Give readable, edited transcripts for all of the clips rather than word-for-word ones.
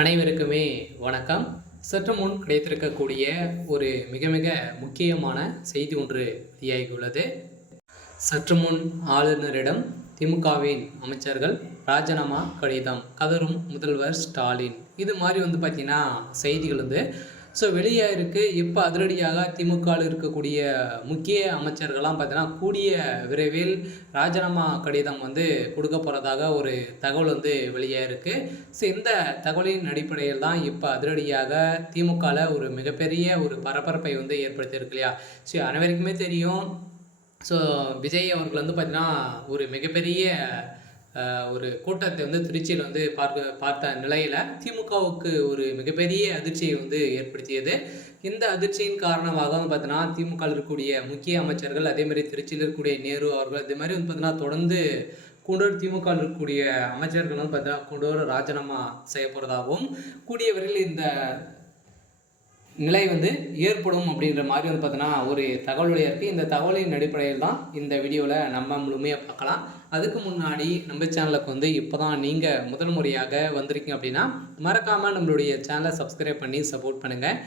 அனைவருக்குமே வணக்கம். சற்று முன் கிடைத்திருக்கக்கூடிய ஒரு மிக மிக முக்கியமான செய்தி ஒன்று வெளியாகியுள்ளது. சற்று முன் ஆளுநரிடம் திமுகவின் அமைச்சர்கள் ராஜினாமா கடிதம் கதரும் முதல்வர் ஸ்டாலின். இது மாதிரி பார்த்தீங்கன்னா செய்திகள் வெளியாக இருக்குது. இப்போ அதிரடியாக திமுகவில் இருக்கக்கூடிய முக்கிய அமைச்சர்கள்லாம் பார்த்தீங்கன்னா கூடிய விரைவில் ராஜினாமா கடிதம் கொடுக்க போகிறதாக ஒரு தகவல் வெளியாக இருக்குது. இந்த தகவலின் அடிப்படையில் தான் இப்போ அதிரடியாக திமுகவில் ஒரு மிகப்பெரிய ஒரு பரபரப்பை ஏற்படுத்தியிருக்கு இல்லையா? அனைவருக்குமே தெரியும். விஜய் அவர்கள் பார்த்தீங்கன்னா ஒரு மிகப்பெரிய ஒரு கூட்டத்தை திருச்சியில் பார்த்த நிலையில் திமுகவுக்கு ஒரு மிகப்பெரிய அதிர்ச்சியை ஏற்படுத்தியது. இந்த அதிர்ச்சியின் காரணமாக பார்த்தீங்கன்னா திமுகவில் இருக்கக்கூடிய முக்கிய அமைச்சர்கள், அதேமாதிரி திருச்சியில் இருக்கக்கூடிய நேரு அவர்கள், அதே மாதிரி பார்த்தீங்கன்னா தொடர்ந்து கூடூர் திமுகவில் இருக்கக்கூடிய அமைச்சர்கள் பார்த்தீங்கன்னா கூடூர் ராஜினாமா செய்ய போகிறதாகவும் கூடிய விரைவில் இந்த நிலை ஏற்படும் அப்படின்ற மாதிரி பார்த்தீங்கன்னா ஒரு தகவலுடைய இருக்குது. இந்த தகவலின் அடிப்படையில் தான் இந்த வீடியோவில் நம்ம முழுமையாக பார்க்கலாம். அதுக்கு முன்னாடி நம்ம சேனலுக்கு இப்போ தான் நீங்கள் முதல் முறையாக வந்திருக்கீங்க அப்படின்னா மறக்காமல் நம்மளுடைய சேனலை சப்ஸ்கிரைப் பண்ணி சப்போர்ட் பண்ணுங்கள்.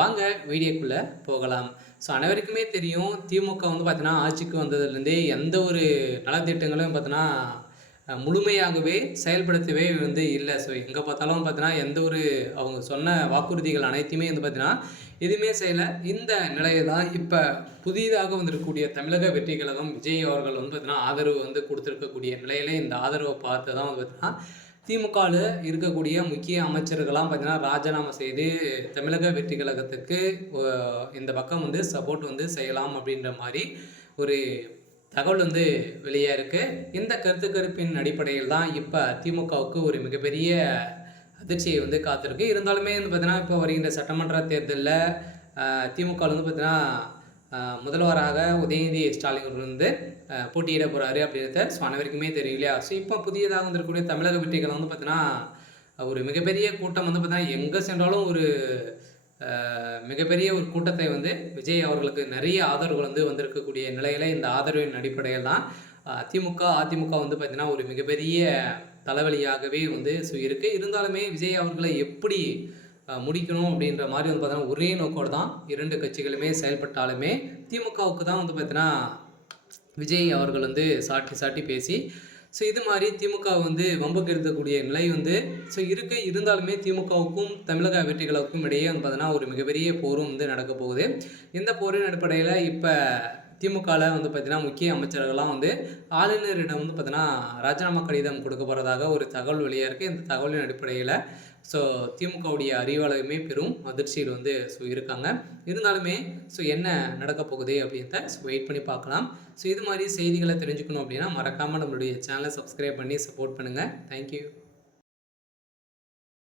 வாங்க வீடியோக்குள்ளே போகலாம். அனைவருக்குமே தெரியும், திமுக பார்த்தீங்கன்னா ஆட்சிக்கு வந்ததுலேருந்தே எந்த ஒரு நலத்திட்டங்களும் பார்த்தீங்கன்னா முழுமையாகவே செயல்படுத்தவே இல்லை. எங்கே பார்த்தாலும் பார்த்தீங்கன்னா எந்த ஒரு அவங்க சொன்ன வாக்குறுதிகள் அனைத்தையுமே பார்த்தீங்கன்னா எதுவுமே செய்யலை. இந்த நிலையில் தான் இப்போ புதிதாக வந்திருக்கக்கூடிய தமிழக வெற்றி கழகம் விஜய் அவர்கள் பார்த்தீங்கன்னா ஆதரவு கொடுத்துருக்கக்கூடிய நிலையில் இந்த ஆதரவை பார்த்து தான் பார்த்தீங்கன்னா திமுகவில் இருக்கக்கூடிய முக்கிய அமைச்சர்கள்லாம் பார்த்தீங்கன்னா ராஜினாமா செய்து தமிழக வெற்றி கழகத்துக்கு இந்த பக்கம் சப்போர்ட் செய்யலாம் அப்படின்ற மாதிரி ஒரு தகவல் வெளியாக இருக்குது. இந்த கருப்பின் அடிப்படையில் தான் இப்போ திமுகவுக்கு ஒரு மிகப்பெரிய அதிர்ச்சியை காத்திருக்கு. இருந்தாலுமே பார்த்தீங்கன்னா இப்போ வருகின்ற சட்டமன்ற தேர்தலில் திமுகவில் பார்த்தீங்கன்னா முதல்வராக உதயநிதி ஸ்டாலின் அவர்கள் போட்டியிட போகிறாரு அப்படின்றத அனைவருக்குமே தெரியும் இல்லையா? இப்போ புதியதாக இருக்கக்கூடிய தமிழக வெற்றிகள் பார்த்தீங்கன்னா ஒரு மிகப்பெரிய கூட்டம் பார்த்தீங்கன்னா எங்கே சென்றாலும் ஒரு மிகப்பெரிய ஒரு கூட்டத்தை விஜய் அவர்களுக்கு நிறைய ஆதரவுகள் வந்திருக்கக்கூடிய நிலையில் இந்த ஆதரவின் அடிப்படையில் தான் திமுக அதிமுக பார்த்தீங்கன்னா ஒரு மிகப்பெரிய தலைவலியாகவே இருக்குது. இருந்தாலுமே விஜய் அவர்களை எப்படி முடிக்கணும் அப்படின்ற மாதிரி பார்த்தீங்கன்னா ஒரே நோக்கோடு தான் இரண்டு கட்சிகளுமே செயல்பட்டாலுமே திமுகவுக்கு தான் பார்த்தீங்கன்னா விஜய் அவர்கள் சாட்டி பேசி இது மாதிரி திமுக வம்புக்கு இருக்கக்கூடிய நிலை இருந்தாலுமே திமுகவுக்கும் தமிழக வெற்றிகளுக்கும் இடையே பார்த்தீங்கன்னா ஒரு மிகப்பெரிய போரும் நடக்க போகுது. இந்த போரின் அடிப்படையில் இப்போ திமுகவில் பார்த்தீங்கன்னா முக்கிய அமைச்சர்கள்லாம் ஆளுநரிடம் பார்த்தீங்கன்னா ராஜினாமா கடிதம் கொடுக்க போகிறதாக ஒரு தகவல் வெளியாக இருக்குது. இந்த தகவலின் அடிப்படையில் திமுகவுடைய அறிவாளருமே பெரும் அதிர்ச்சியில் இருக்காங்க. இருந்தாலுமே என்ன நடக்க போகுது அப்படின்றத வெயிட் பண்ணி பார்க்கலாம். இது மாதிரி செய்திகளை தெரிஞ்சுக்கணும் அப்படின்னா மறக்காமல் நம்மளுடைய சேனலை சப்ஸ்கிரைப் பண்ணி சப்போர்ட் பண்ணுங்கள். தேங்க்யூ.